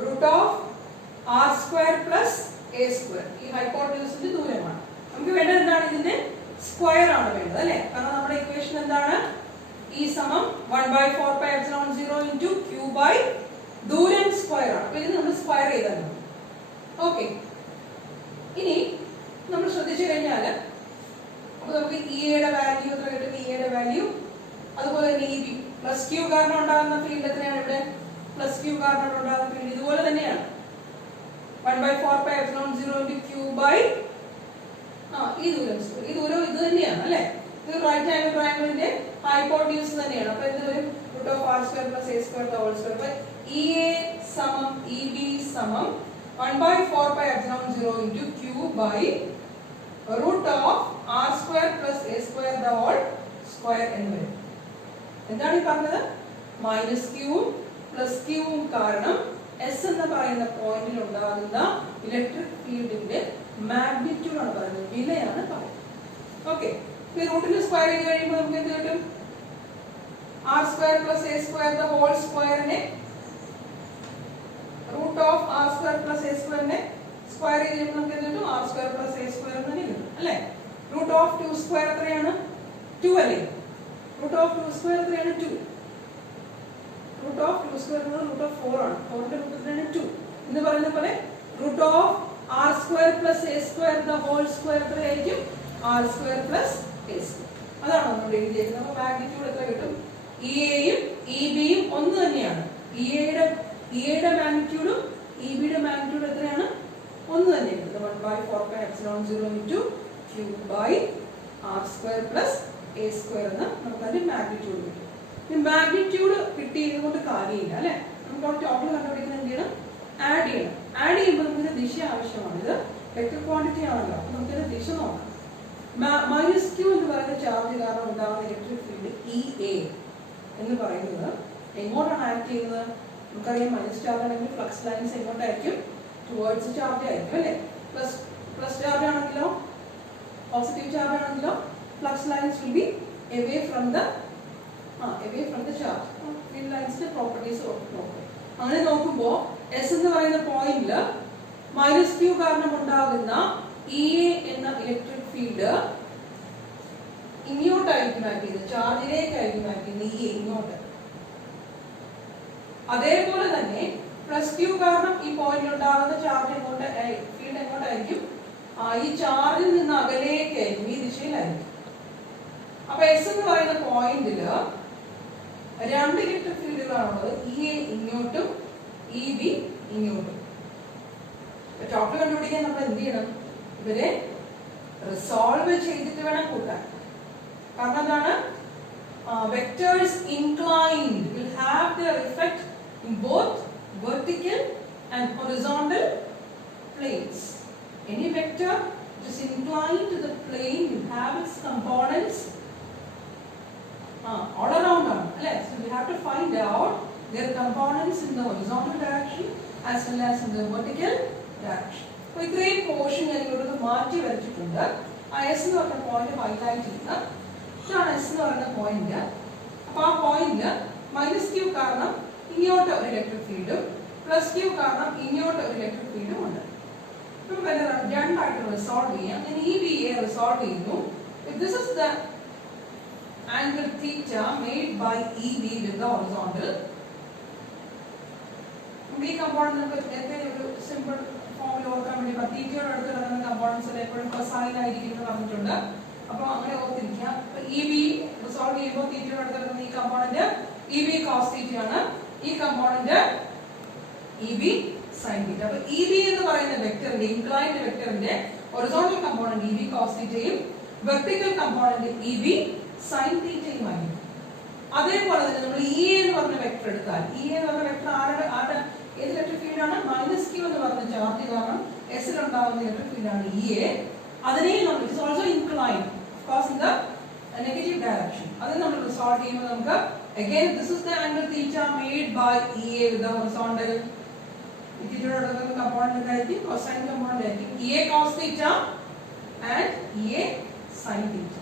root of r square plus a square. ഈ ഹൈപ്പോട്ടന്യൂസിന്റെ ദൂരമാണ്. നമുക്ക് വേണ്ടത് എന്താണ്? ഇതിന്റെ സ്ക്വയർ ആണ് വേണ്ടത് അല്ലേ? കാരണം നമ്മുടെ ഇക്വേഷൻ എന്താണ്? E സമം 1/4 pi epsilon 0 into q by ദൂരം സ്ക്വയർ ആണ്. അപ്പോൾ ഇത് നമ്മൾ സ്ക്വയർ ചെയ്താൽ മതി. ഓക്കെ, ഇനി നമ്മൾ ശ്രദ്ധിച്ചു കഴിഞ്ഞാൽ അപ്പോൾ നമുക്ക് E യുടെ വാല്യൂ എത്ര കിട്ടും? E യുടെ വാല്യൂ അതുപോലെ തന്നെ EB പ്ലസ് ക്യൂ കാരണം ഉണ്ടാകുന്ന ഫീൽഡ് എത്രയാണ്? ഇവിടെ പ്ലസ് ക്യൂ കാരണം ഉണ്ടാകുന്ന ഫീൽഡ് ഇതുപോലെ തന്നെയാണ് 1/4 pi epsilon 0 into q by ഈ ദൂരം ഇത് തന്നെയാണ് അല്ലേ? ഇത് റൈറ്റ് ആംഗിൾ ട്രയാംഗിളിന്റെ ഹൈപ്പോട്ടന്യൂസ് തന്നെയാണ്. അപ്പോൾ ഇത് വരും root of r square plus a square the whole square. അപ്പോൾ EA സമം EB സമം 1/4 pi epsilon 0 into q by root of r square plus a square the whole square എന്ന് വരും. എന്താണ് ഈ പറഞ്ഞത്? മൈനസ് ക്യൂവും പ്ലസ് ക്യൂവും കാരണം എസ് എന്ന് പറയുന്ന പോയിന്റിൽ ഉണ്ടാകുന്ന ഇലക്ട്രിക് ഫീൽഡിന്റെ മാഗ്നിറ്റ്യൂഡ് ആണ് പറയുന്നത്, വിലയാണ് പറയുന്നത്. ഓക്കെ, ഈ റൂട്ടിന് സ്ക്വയർ ചെയ്ത് കഴിയുമ്പോൾ നമുക്ക് എന്ത് കിട്ടും? R square plus A square the whole സ്ക്വയറിനെ root of R square plus A സ്ക്വയറിനെ സ്ക്വയർ ചെയ്ത് കഴിയുമ്പോൾ നമുക്ക് എന്ത് കിട്ടും? R square plus A square തന്നെ കിട്ടും അല്ലേ? റൂട്ട് ഓഫ് 2 സ്ക്വയർ എത്രയാണ്? 2 അല്ലേ? റൂട്ട് ഓഫ് 2 സ്ക്വയർ എത്രയാണ്? 2. റൂട്ട് ഓഫ് 2 സ്ക്വയർ എന്നത് റൂട്ട് ഓഫ് 4 ആണ്. 4 ന്റെ റൂട്ട് എത്രയാണ്? 2 എന്ന് പറയുന്ന പോലെ root of R square plus A square the whole square എത്രയായിരിക്കും? R square plus A square. അതാണ് നമ്മൾ എഴുതിയിരിക്കുന്നത്. അപ്പോൾ മാഗ്നിറ്റ്യൂഡ് എത്ര കിട്ടും? ഇഎയും ഇബിയും ഒന്ന് തന്നെയാണ്. ഇഎയുടെ മാഗ്നിറ്റ്യൂഡും ഇബിയുടെ മാഗ്നിറ്റ്യൂഡ് എത്രയാണ്? ഒന്ന് തന്നെയാണ്. 1/4 pi epsilon 0 into q by r square plus a square എന്ന് നമുക്ക് അതിന്റെ മാഗ്നിറ്റ്യൂഡ് കിട്ടും. ഈ മാഗ്നിറ്റ്യൂഡ് കിട്ടിയതുകൊണ്ട് കാര്യമില്ല അല്ലെ? നമുക്ക് ആ ടോട്ടൽ കണ്ടുപിടിക്കുന്നത് എന്ത് ചെയ്യണം? ആഡ് ചെയ്യണം. ആഡ് ചെയ്യുമ്പോൾ നമുക്ക് ദിശ ആവശ്യമാണ്. ഇത് വെക്റ്റർ ക്വാണ്ടിറ്റി ആണല്ലോ, അപ്പോൾ നമുക്കിത് ദിശ നോക്കാം. മൈനസ് ക്യൂ എന്ന് പറയുന്ന ചാർജ് കാരണം ഉണ്ടാകുന്ന ഇലക്ട്രിക് ഫീൽഡ് EA എന്ന് പറയുന്നത് എങ്ങോട്ടാണ് ആക്ട് ചെയ്യുന്നത്? നമുക്കറിയാം, മൈനസ് ചാർജ് ആണെങ്കിൽ ഫ്ലക്സ് ലൈൻസ് എങ്ങോട്ടായിരിക്കും? ടുവേർഡ്സ് ചാർജ് ആയിരിക്കും അല്ലേ? പ്ലസ് ചാർജ് ആണെങ്കിലോ പോസിറ്റീവ് ചാർജ് ആണെങ്കിലോ flux lines will be away from the charge. Field ലൈൻസിന്റെ പ്രോപ്പർട്ടീസ് നോക്കും. അങ്ങനെ നോക്കുമ്പോൾ എസ് എന്ന് പറയുന്ന പോയിന്റില് മൈനസ് ക്യൂ കാരണം ഉണ്ടാകുന്ന EA എന്ന ഇലക്ട്രിക് ഫീൽഡ് ഇങ്ങോട്ടായിരിക്കും ആക്ട് ചെയ്യുന്നത്, ചാർജിലേക്കായിരിക്കും ആക്ട് ചെയ്യുന്നത് EA ഇങ്ങോട്ട്. അതേപോലെ തന്നെ പ്ലസ് ക്യൂ കാരണം ഈ പോയിന്റിൽ ഉണ്ടാകുന്ന ചാർജ് ഫീൽഡ് എങ്ങോട്ടായിരിക്കും? ഈ ചാർജിൽ നിന്ന് അകലേക്കായിരിക്കും, ഈ ദിശയിലായിരിക്കും. അപ്പൊ എസ് എന്ന് പറയുന്ന പോയിന്റില് രണ്ട് ഇലക്ട്രിക് ഫീൽഡുകളാണുള്ളത്, EA ഇങ്ങോട്ടും EB ഇങ്ങോട്ടും. ടോട്ടൽ കണ്ടുപിടിക്കാൻ നമ്മൾ എന്ത് ചെയ്യണം? ഇവരെ റിസോൾവ് ചെയ്തിട്ട് വേണം കൂട്ടാൻ. കാരണം എന്താണ്? Vectors inclined will have their effect in both vertical and horizontal planes. Any vector which is inclined to the plane will have its components all around them. So we have to find out their components in the horizontal direction as well as in the vertical direction. So ഇത്രയും portion ഞാനിവിടെ മാറ്റി വരച്ചിട്ടുണ്ട്. S എന്ന് പറഞ്ഞ point highlight ചെയ്യുന്ന ഇതാണ് S എന്ന് പറയുന്ന പോയിന്റ്. അപ്പൊ ആ പോയിന്റ് മൈനസ് ക്യൂ കാരണം ഇങ്ങോട്ട് ഒരു ഇലക്ട്രിക് ഫീൽഡും പ്ലസ് ക്യൂ കാരണം ഇങ്ങോട്ട് ഒരു ഇലക്ട്രിക് ഫീൽഡും ഉണ്ട്. നമുക്ക് രണ്ടായിട്ട് റിസോൾവ് ചെയ്യാം. ഞാൻ EBയെ റിസോൾവ് ചെയ്യുന്നു. If this is the angle theta made by EB with the horizontal, നമുക്ക് ഈ കമ്പോണന്റ് നമുക്ക് നേരത്തെ ഒരു സിമ്പിൾ ഫോമിൽ ഓർക്കാൻ വേണ്ടി തീറ്റയോട് അടുത്ത് കിടക്കുന്ന കമ്പോണൻസ് എപ്പോഴും കൊസൈൻ ആയിരിക്കും എന്ന് പറഞ്ഞിട്ടുണ്ട്. അപ്പോൾ അങ്ങനെ ഓർത്തിരിക്കുക. EB റിസോൾവ് ചെയ്യുമ്പോൾ തീറ്റയോട് അടുത്ത് കിടക്കുന്ന ഈ കമ്പോണന്റ് EB cos theta ആണ്, ഈ കമ്പോണന്റ് EB sin theta. അപ്പോൾ EB എന്ന് പറയുന്ന വെക്ടറിന്റെ ഇൻക്ലൈൻഡ് വെക്ടറിന്റെ ഹൊറിസോണ്ടൽ കമ്പോണന്റ് EB cos theta-യും വെർട്ടിക്കൽ കമ്പോണന്റ് EB sin theta-യും ആയിരിക്കും. അതേപോലെ തന്നെ നമ്മൾ EA എന്ന് പറഞ്ഞ വെക്ടർ എടുത്താൽ EA എന്ന് പറഞ്ഞ വെക്ടർ ആരുടെ ഏത് ഇലക്ട്രിക് ഫീൽഡാണ്? മൈനസ് ക്യൂ എന്ന് പറഞ്ഞ ചാർജ് കാരണം എസിൽ ഉണ്ടാകുന്ന ഇലക്ട്രിക് ഫീൽഡാണ് EA. അതിനെയും നമ്മൾ it's also inclined cause in the negative direction. അത് നമ്മൾ റിസോൾവ് ചെയ്യുമ്പോൾ നമുക്ക് again this is the angle theta made by EA with the horizontal. ഇതിനോട് അടുത്ത കമ്പോണന്റ് ആയിരിക്കും കോസൈൻ കമ്പോണന്റ് ആയിരിക്കും EA cos theta and EA sin theta.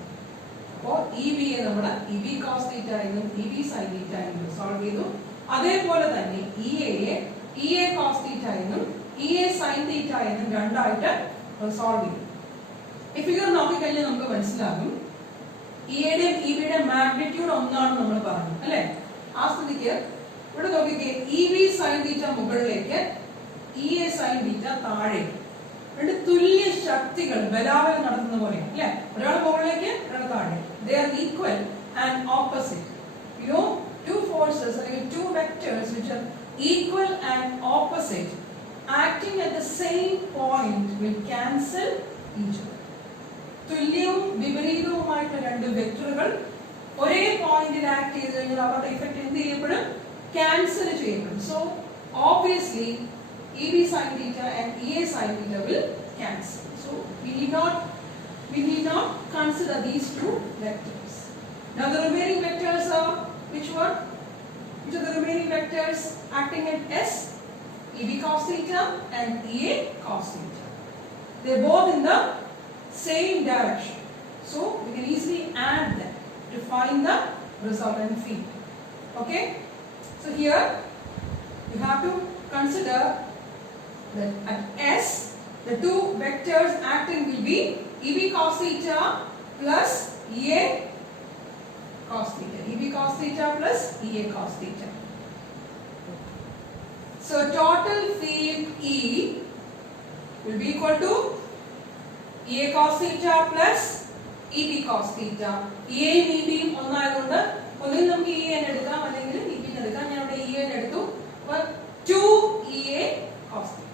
അപ്പോൾ EB യെ നമ്മൾ EB cos theta എന്നും EB sin theta എന്നും റിസോൾവ് ചെയ്തു. അതേപോലെ തന്നെ EA യെ ഇ എ കോസ് തീറ്റ എന്നും ഇ എ സൈൻ തീറ്റ എന്നും രണ്ടായിട്ട് സോൾവ് ചെയ്യും. ഈ ഫിഗർ നോക്കിക്കഴിഞ്ഞാൽ നമുക്ക് മനസ്സിലാകും ഇയുടെയും ഇബിയുടെയും മാഗ്നിറ്റ്യൂഡ് ഒന്നാണ് നമ്മൾ പറഞ്ഞു അല്ലെ. ആ സ്ഥിതിക്ക് ഇവിടെ നോക്കിക്കേ, ഇ ബി സൈൻ തീറ്റ മുകളിലേക്ക് ഇ എ സൈൻ തീറ്റ താഴെ, രണ്ട് തുല്യ ശക്തികൾ ബലാബലം നടത്തുന്ന പോലെ അല്ലെ. ഒരാൾ മുകളിലേക്ക് ഒരാൾ താഴെ. They are equal and opposite. You know, two forces or two vectors which are equal and opposite acting at the same point will cancel each other. തുല്യവും വിപരീതവുമായിട്ടുള്ള രണ്ട് വെക്ടറുകൾ ഒരേ പോയിന്റിൽ ആക്ട് ചെയ്ത് കഴിഞ്ഞാൽ അവരുടെ ഇഫക്റ്റ് എന്ത് ചെയ്യപ്പെടും? ക്യാൻസൽ ചെയ്യപ്പെടും. So obviously EB sin theta and EA sin theta will cancel. So we need not consider these two vectors. Now the remaining vectors are which one? Which are the remaining vectors acting at S? EB cos theta and EA cos theta. They are both in the same direction. So we can easily add them to find the resultant field. Okay? So here you have to consider that at S the two vectors acting will be EB cos theta plus EA cos theta. EB cos theta plus EA cos theta. So total field E will be equal to EA cos theta plus EB cos theta. EA യും EB യും ഒന്നായതുകൊണ്ട് ഒന്നിൽ നമുക്ക് EA നെ എടുക്കാം അല്ലെങ്കിൽ EB നെ എടുക്കാം. ഞാൻ ഇവിടെ EA നെ എടുത്തു. അപ്പോൾ 2EA cos theta.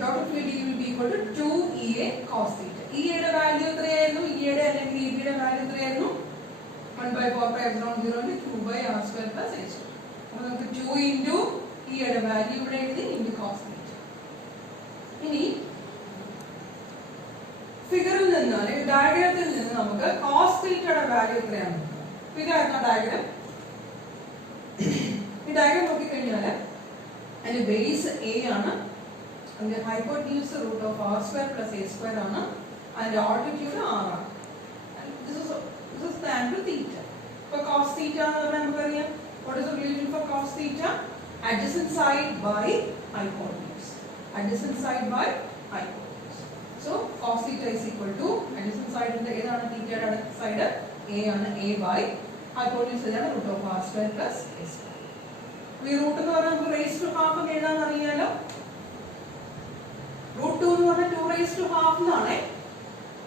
Total field E will be equal to 2EA cos theta. EA യുടെ വാല്യൂ എത്രയായിരുന്നു? EA യുടെ അല്ലെങ്കിൽ EB യുടെ വാല്യൂ എത്രയായിരുന്നു? 1/4π0 into 2/r² plus a². അപ്പോൾ നമുക്ക് 2 into E യുടെ വാല്യൂ ഇവിടെ എഴുതി into cos theta. ഇനി ഫിഗറിൽ നിന്ന് അല്ലെങ്കിൽ ഡയഗ്രത്തിൽ നിന്ന് നമുക്ക് cos theta യുടെ വാല്യൂ എത്രയാണ്? ഇതായിരുന്നു ഡയഗ്രം. ഈ ഡയഗ്രം നോക്കിക്കഴിഞ്ഞാൽ അതിന്റെ ബേസ് a ആണ്, അതിന്റെ ഹൈപ്പോട്ടന്യൂസ് √r² plus a² ആണ്, അതിന്റെ ആൾട്ടിറ്റ്യൂഡ് r ആണ്. This is the angle theta. For cos theta എന്ന് പറഞ്ഞാൽ നമുക്കറിയാം what is the relation for cos theta? Adjacent side by hypotenuse. Adjacent side by hypotenuse. So cos theta is equal to adjacent side ന്റെ ഏതാണ് theta യുടെ side? a ആണ്, a by hypotenuse ആണ് √r² plus a². ഈ root എന്ന് പറഞ്ഞാൽ നമുക്ക് raised to half എന്ന് എഴുതാൻ അറിയാലോ. √2 എന്ന് പറഞ്ഞാൽ 2 raised to half എന്നാണ്.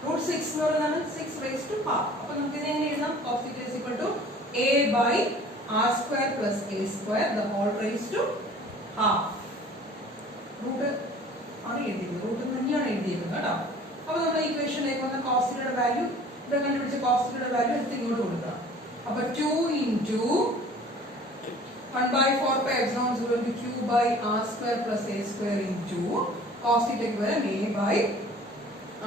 √6 എന്ന് പറഞ്ഞാൽ 6 raised to half. അപ്പോൾ നമുക്ക് ഇത് എങ്ങനെ എഴുതാം? cos theta is equal to a by r² plus a² the whole raised to half. Root ആണ് എഴുതിയത്, റൂട്ട് തന്നെയാണ് എഴുതിയത് കേട്ടോ. അപ്പോൾ നമ്മൾ ഇക്വേഷനിലേക്ക് വന്ന cos theta യുടെ വാല്യൂ ഇവിടെ കണ്ടുപിടിച്ച cos theta യുടെ വാല്യൂ എടുത്ത് ഇങ്ങോട്ട് കൊടുക്കുക. അപ്പോൾ 2 into 1/4π0 into q by r² plus a² into cos theta ക്ക് പകരം a by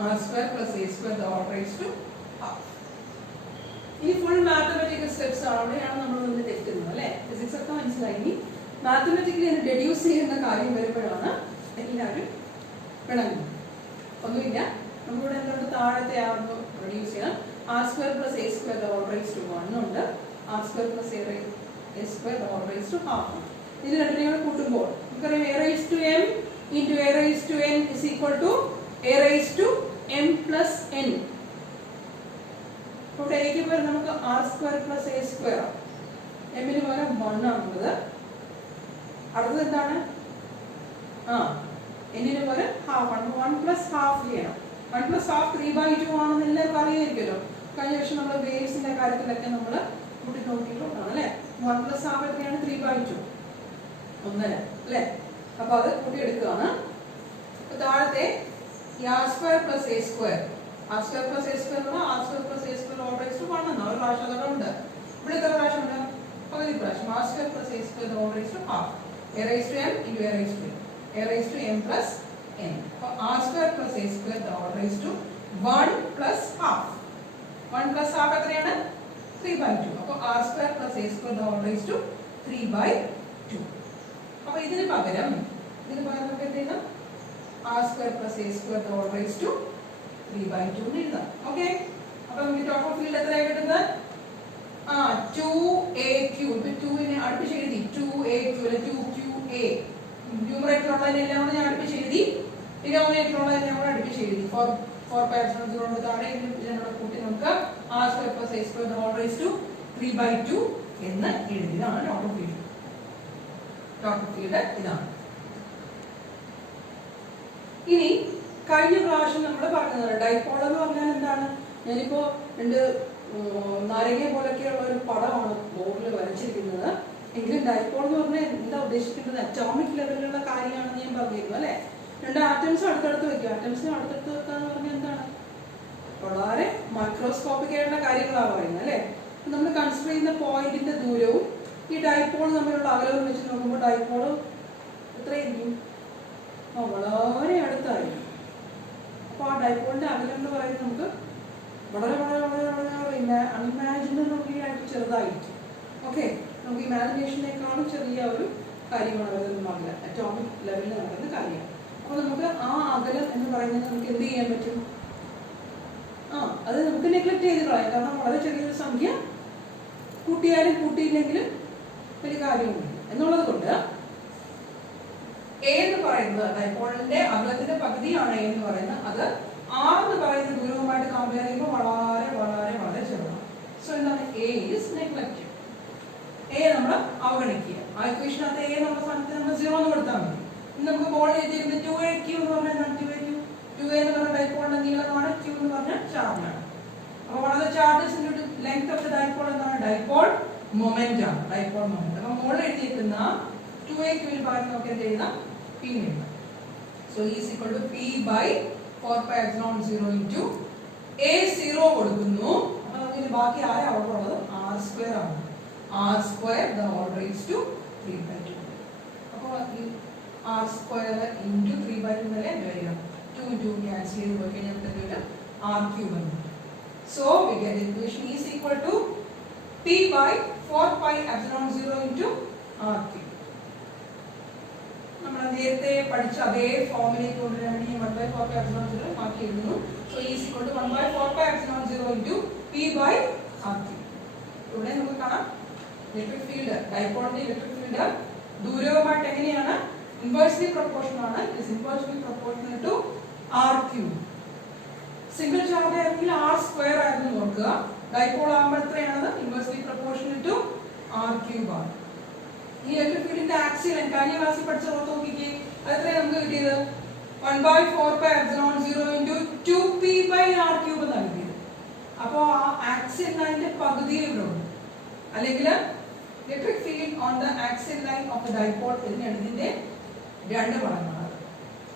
r² plus a² the whole raised to half. ഈ ഫുൾ മാത്തമാറ്റിക്കൽ സ്റ്റെപ്സ് അവിടെയാണ് നമ്മൾ നിന്ന് തെറ്റുന്നത് അല്ലേ. ഫിസിക്സ് ഒക്കെ മനസ്സിലായി. ഇനി മാത്തമാറ്റിക്കലി ഡെഡ്യൂസ് ചെയ്യുന്ന കാര്യം വരുമ്പോഴാണ് എല്ലാവരും പിണങ്ങുന്നത്. ഒന്നുമില്ല, നമ്മളിവിടെ എന്തുകൊണ്ട് താഴത്തെ ആവുമ്പോൾ റെഡ്യൂസ് ചെയ്യണം. r² plus a² the whole raised to 1 ഉണ്ട്, r² plus a² the whole raised to half. ഇത് രണ്ടിനെയും കൂട്ടുമ്പോൾ നമുക്കറിയാം a raised to m into a raised to n is equal to a raised to m plus n. അപ്പോൾ a ക്ക് പകരം നമുക്ക് r² plus a², m ന് പകരം 1 ആണുള്ളത്. അടുത്തത് എന്താണ്? n ന് പകരം half ആണ്. 1 plus half ചെയ്യണം. 1 plus half 3/2 ആണെന്ന് എല്ലാവർക്കും അറിയായിരിക്കുമല്ലോ. കഴിഞ്ഞ വർഷം നമ്മൾ വേവ്സിന്റെ കാര്യത്തിലൊക്കെ നമ്മൾ കൂട്ടി നോക്കിയിട്ടുള്ളതാണ് അല്ലേ. 1 plus half എത്രയാണ്? 3/2, 1.5 അല്ലേ. അപ്പോൾ അത് കൂട്ടി എടുക്കുകയാണ്. താഴത്തെ r² plus a², r² plus a² എന്ന് പറഞ്ഞാൽ r² plus a² all raised to 1 എന്നാണ്. ഒരു പ്രാവശ്യം അതോടെ ഉണ്ട്. ഇവിടെ എത്ര പ്രാവശ്യം ഉണ്ട്? പകുതി പ്രാവശ്യം. r² plus a² all raised to half. a raised to m into a raised to n, a raised to m plus n. അപ്പോൾ r² plus a² all raised to 1 plus half. 1 plus half എത്രയാണ്? 3/2. അപ്പോൾ r² plus a² all raised to 3/2. അപ്പോൾ ഇതിന് പകരം നമുക്ക് എന്ത് ചെയ്യണം? r² plus a² all raised to 3/2 എന്ന് എഴുതാം. ഓക്കെ, അപ്പോൾ നമുക്ക് ടോട്ടൽ ഫീൽഡ് എത്രയാണ് കിട്ടുന്നത്? 2aq. ഇപ്പൊ 2 നെ അടുപ്പിച്ച് എഴുതി 2aq അല്ലെ 2 എ ന്യൂമറേറ്ററിലുള്ളതിനെല്ലാം കൂടെ ഞാൻ അടുപ്പിച്ച് എഴുതി, ഡിനോമിനേറ്ററിലുള്ളതിനെല്ലാം കൂടെ അടുപ്പിച്ച് എഴുതി. 4π താഴെ ഇതിനോട് കൂട്ടി നമുക്ക് r² + a² ⁻³ 3/2 എന്ന് എഴുതി. ഇതാണ് ടോട്ടൽ ഫീൽഡ്. ടോട്ടൽ ഫീൽഡ് ഇതാണ്. ഇനി കഴിഞ്ഞ പ്രാവശ്യം നമ്മൾ പറഞ്ഞത് ഡൈപോൾ എന്ന് പറഞ്ഞാൽ എന്താണ്? ഞാനിപ്പോ രണ്ട് നാരങ്ങ പോലൊക്കെയുള്ള ഒരു പടമാണ് ബോർഡിൽ വരച്ചിരിക്കുന്നത്. എങ്കിലും ഡൈപോൾ എന്ന് പറഞ്ഞാൽ എന്താ ഉദ്ദേശിക്കുന്നത്? അറ്റോമിക് ലെവലിലുള്ള കാര്യമാണെന്ന് ഞാൻ പറഞ്ഞിരുന്നു അല്ലെ. രണ്ട് ആറ്റംസ് അടുത്തടുത്ത് വെക്കുക. ആറ്റംസിനെ അടുത്തടുത്ത് വെക്കുക എന്ന് പറഞ്ഞാൽ എന്താണ്? വളരെ മൈക്രോസ്കോപ്പിക് ആയിട്ടുള്ള കാര്യങ്ങളാണ് പറയുന്നത് അല്ലെ. നമ്മൾ കൺസിഡർ ചെയ്യുന്ന പോയിന്റിന്റെ ദൂരവും ഈ ഡൈപോൾ തമ്മിലുള്ള അകലവും വെച്ച് നോക്കുമ്പോൾ ഡൈപോൾ എത്രയായിരിക്കും? വളരെ അടുത്തായിരിക്കും. അപ്പോൾ ആ ഡൈപോളിന്റെ അകലം എന്ന് പറയുന്നത് നമുക്ക് വളരെ വളരെ വളരെ വളരെ അൺഇമാജിനബിളി ആയിട്ട് ചെറുതായിരിക്കും. ഓക്കെ, നമുക്ക് ഇമാജിനേഷനേക്കാളും ചെറിയ ഒരു കാര്യമാണ് അകലം. അകലം അറ്റോമിക് ലെവലിൽ നടക്കുന്ന കാര്യമാണ്. അപ്പോൾ നമുക്ക് ആ അകലം എന്ന് പറയുന്നത് നമുക്ക് എന്ത് ചെയ്യാൻ പറ്റും? അത് നമുക്ക് നെഗ്ലക്ട് ചെയ്ത് കളയാം. കാരണം വളരെ ചെറിയൊരു സംഖ്യ കൂട്ടിയാലും കൂട്ടിയില്ലെങ്കിലും വലിയ കാര്യമൊന്നുമില്ല എന്നുള്ളത് കൊണ്ട് എ എന്ന് പറയുന്നത് ഡൈപോളിന്റെ അകലത്തിന്റെ പകുതിയാണ് എ എന്ന് പറയുന്നത്. അത് ആർ എന്ന് പറയുന്ന ദൂരവുമായിട്ട് കമ്പയർ ചെയ്യുമ്പോൾ വളരെ വളരെ വളരെ ചെറുതാണ്. സോ എന്താണ്? A is neglected. എ നമ്മൾ അവഗണിക്കുക. ആ ഇക്വേഷനകത്ത് എ നമ്മുടെ സ്ഥാനത്ത് നമ്മൾ 0 എന്ന് കൊടുത്താൽ മതി. നമുക്ക് ബോൾ ചെയ്തിരുന്നത് 2aq എന്ന് പറഞ്ഞാൽ എന്താണ്? 2a എന്ന് പറഞ്ഞ ഡൈപോളിന്റെ നീളമാണ്, q എന്ന് പറഞ്ഞാൽ ചാർജാണ്. അപ്പോൾ വളരെ charges length of the dipole എന്താണ്? ഡൈപോൾ മൊമെന്റ് ആണ്. Dipole moment. അപ്പോൾ മോൾ എഴുതിയിരിക്കുന്ന 2aq ന് പകരം നമുക്ക് എന്ത് എഴുതാം? p എഴുതാം. So is equal to p/4πε0 into a0 കൊടുക്കുന്നു. അപ്പോൾ നമുക്ക് ബാക്കി ആയ ഓർഡർ ഉള്ളത് r² ആണ്. r² the order is to 3/2. അപ്പോൾ ഈ r² into 3/2 എന്നല്ലേ വരിക. 2 into cancel ചെയ്ത് പോയി കഴിഞ്ഞാൽ നമുക്ക് r³ ആണ്. So we get the equation is equal to p/4πε0 into r³. നമ്മൾ നേരത്തെ പഠിച്ച അതേ ഫോമിലേക്ക് കൊണ്ടുവരാൻ വേണ്ടി 1/4πε0 മാറ്റി എഴുതുന്നു. So is equal to 1/4πε0 into p/r³. ഇവിടെ നമുക്ക് കാണാം ഇലക്ട്രിക് ഫീൽഡ്, ഡൈപോളിന്റെ ഇലക്ട്രിക് ഫീൽഡ് ദൂരവുമായിട്ട് എങ്ങനെയാണ്? ഇൻവേഴ്സ്ലി പ്രൊപ്പോർഷണൽ ആണ്. It is inversely proportional to r³. Single charge ആണെങ്കിൽ r² ആയിരുന്നു നോക്കുക. ഡൈപോൾ ആകുമ്പോൾ എത്രയാണത്? ഇൻവേഴ്സ്ലി പ്രൊപ്പോർഷണൽ ടു r³ ആണ്. ഈ ഇലക്ട്രിക് ഫീൽഡിന്റെ ആക്സിയൽ ലൈൻ കഴിഞ്ഞ ക്ലാസ്സിൽ പഠിച്ച ഓർത്ത് നോക്കിക്കേ. അത് എത്രയാണ് നമുക്ക് കിട്ടിയത്? 1/4πε0 into 2p/r³ എന്നാണ് കിട്ടിയത്. അപ്പോൾ ആ ആക്സിയൽ ലൈനിന്റെ പകുതി ഇവിടെ ഉണ്ട്. അല്ലെങ്കിൽ electric field on the axial line of the dipole ഇതിനാണ് ഇതിന്റെ 2 മടങ്ങാണ്.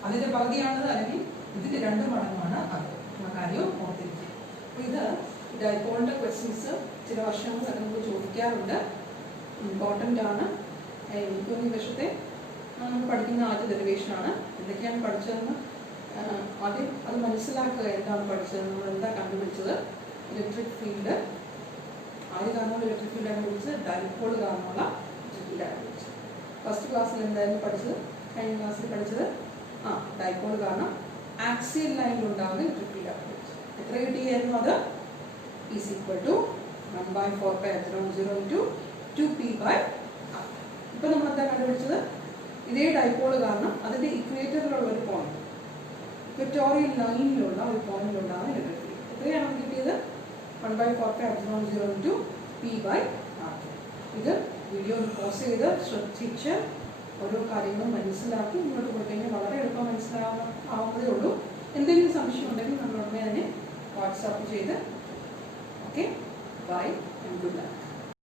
അതിന്റെ പകുതിയാണത്, അല്ലെങ്കിൽ ഇതിന്റെ 2 മടങ്ങാണ് അത്. ആ കാര്യം ഓർത്തിരിക്കുക. അപ്പോൾ ഇത് ഡൈപോളിന്റെ ക്വസ്റ്റ്യൻസ് ചില വർഷങ്ങളൊക്കെ നമുക്ക് ചോദിക്കാറുണ്ട്. ഇമ്പോർട്ടൻ്റ് ആണ്. എനിക്ക് ഈ വർഷത്തെ നമ്മൾ പഠിക്കുന്ന ആദ്യ ഡെറിവേഷനാണ്. എന്തൊക്കെയാണ് പഠിച്ചതെന്ന് ആദ്യം അത് മനസ്സിലാക്കുക. എന്താണ് പഠിച്ചത്, നമ്മൾ എന്താ കണ്ടുപിടിച്ചത്? ഇലക്ട്രിക് ഫീൽഡ് ആദ്യ കാരണമുള്ള ഇലക്ട്രിക് ഫീൽഡ് കണ്ടുപിടിച്ചത്, ഡൈപോൾ കാരണമുള്ള ഇലക്ട്രിക് ഫീൽഡ് കണ്ടുപിടിച്ചത്. ഫസ്റ്റ് ക്ലാസ്സിൽ എന്തായിരുന്നു പഠിച്ചത്? കഴിഞ്ഞ ക്ലാസ്സിൽ പഠിച്ചത് ഡൈപോൾ കാരണം ആക്സിയൽ ലൈനിലുണ്ടാകുന്ന ഇലക്ട്രിക് ഫീൽഡ് കണ്ടുപിടിച്ചത്. എത്ര കിട്ടിയായിരുന്നു? അത് is equal to 1/4πε0 into 2p/r. ഇപ്പൊ നമ്മൾ എന്താ കണ്ടുപിടിച്ചത്? ഇതേ ഡൈപോൾ കാരണം അതിന്റെ ഇക്വേറ്ററിലുള്ള ഒരു പോയിന്റ്, ഇക്വറ്റോറിയൽ ലൈനിലുള്ള ഒരു പോയിന്റിലുണ്ടാകുന്ന ഇലക്ട്രിക് ഫീൽഡ് എത്രയാണ് കിട്ടിയത്? 1/4πε0 into p/r. ഇത് വീഡിയോ പോസ് ചെയ്ത് ശ്രദ്ധിച്ച് ഓരോ കാര്യങ്ങളും മനസ്സിലാക്കി മുന്നോട്ട് പോയി കഴിഞ്ഞാൽ വളരെ എളുപ്പം മനസ്സിലാവുന്നതേ ഉള്ളൂ. എന്തെങ്കിലും സംശയം ഉണ്ടെങ്കിൽ നമ്മൾ ഉടനെ തന്നെ വാട്സാപ്പ് ചെയ്ത്. Okay, bye and good luck.